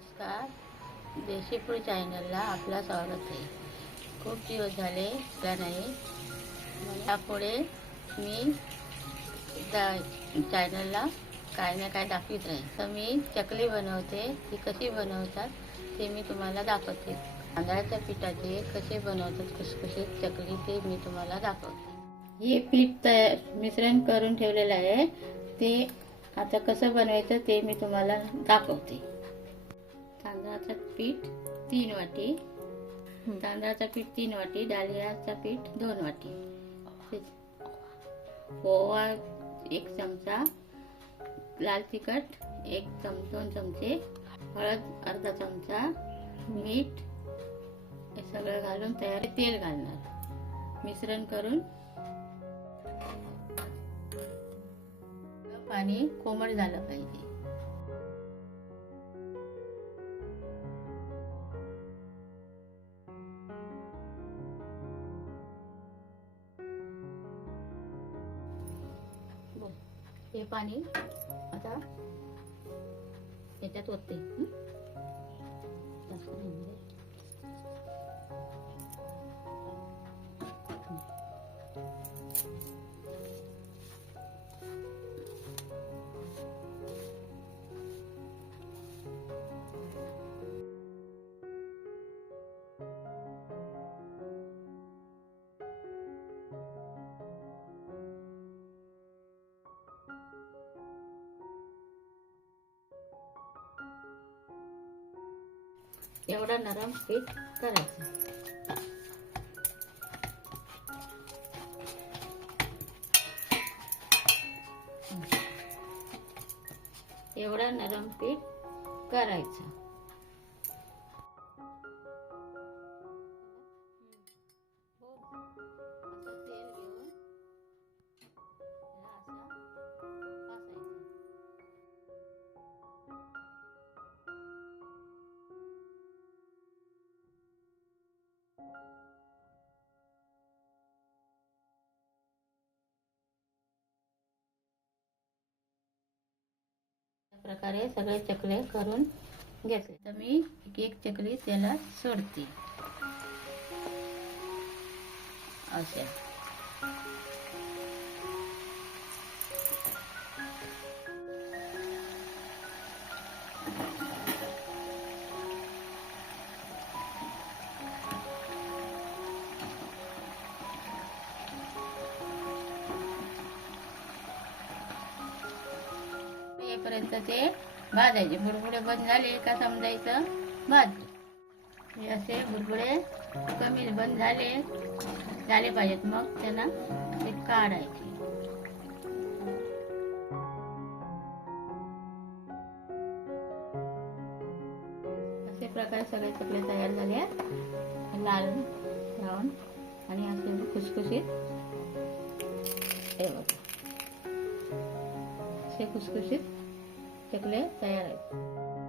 नमस्कार. देशी फूड चॅनलला आपलं स्वागत आहे. खूप दिवस झाले का नाही, यापुढे मी चॅनलला काय ना काय दाखवित राहील. तर मी चकली बनवते, ती कशी बनवतात ते मी तुम्हाला दाखवते. तांदळाच्या पिठाचे कसे बनवतात खुसखुशीत चकली ते मी तुम्हाला दाखवते. हे पीठ मिश्रण करून ठेवलेलं आहे, ते आता कसं बनवायचं ते मी तुम्हाला दाखवते. तांदळाचं पीठ 3 वाटी, तांदळाचं पीठ 3 वाटी, डाळियाचं पीठ 2 वाटी, ओवा 1 चमचा, लाल तिखट 2 चमचे, हळद अर्धा चमचा, मीठ हे सगळं घालून तयार. तेल घालणार, मिश्रण करून पाणी कोमट झालं पाहिजे. हे पाणी आता याच्यात ओतते. एवढा नरम पीठ करायचं. एवढा नरम पीठ करायचं. प्रकारे सगळे चकले करून घेतले. तर मी एक चकली तेलात सोडते. अशा पर्यंत ते भाजायचे. बुडबुडे बंद झाले का समजायचं भाजले. हे असे बुडबुडे कमी बंद झाले पाहिजेत, मग त्यांना ते काढायचे. असे प्रकारे सगळे चकले तयार झाले, लाल लावून आणि असे खुसखुशीत. हे बघा, असे खुसखुशीत चकले तयार आहेत.